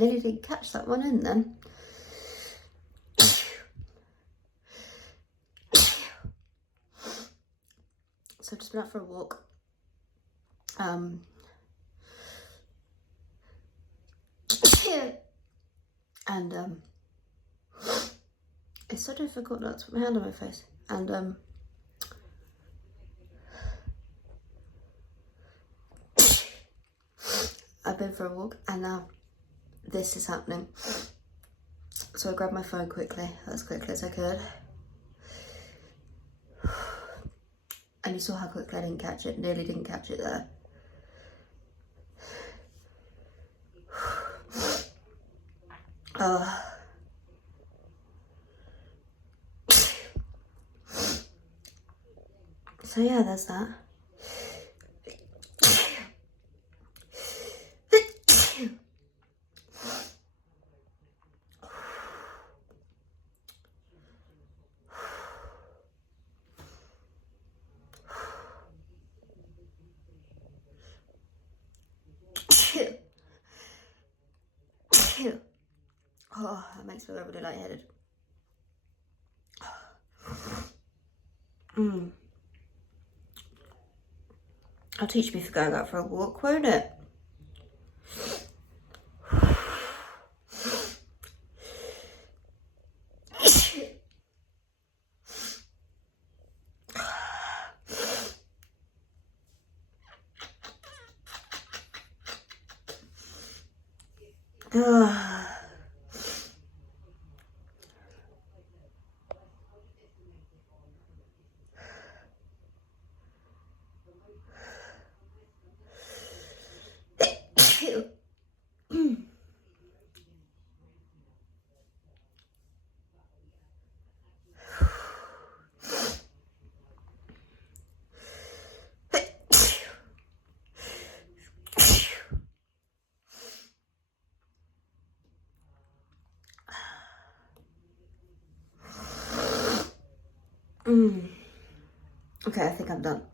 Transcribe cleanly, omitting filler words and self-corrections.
nearly didn't catch that one in then. So I've just been out for a walk. And it's so difficult not to put my hand on my face. And I've been for a walk and now this is happening. So I grabbed my phone quickly, as quickly as I could. And you saw how quickly I didn't catch it, nearly didn't catch it there. So yeah, there's that. Oh, that makes me really lightheaded. I'll teach me for going out for a walk, won't it? Okay, I think I'm done.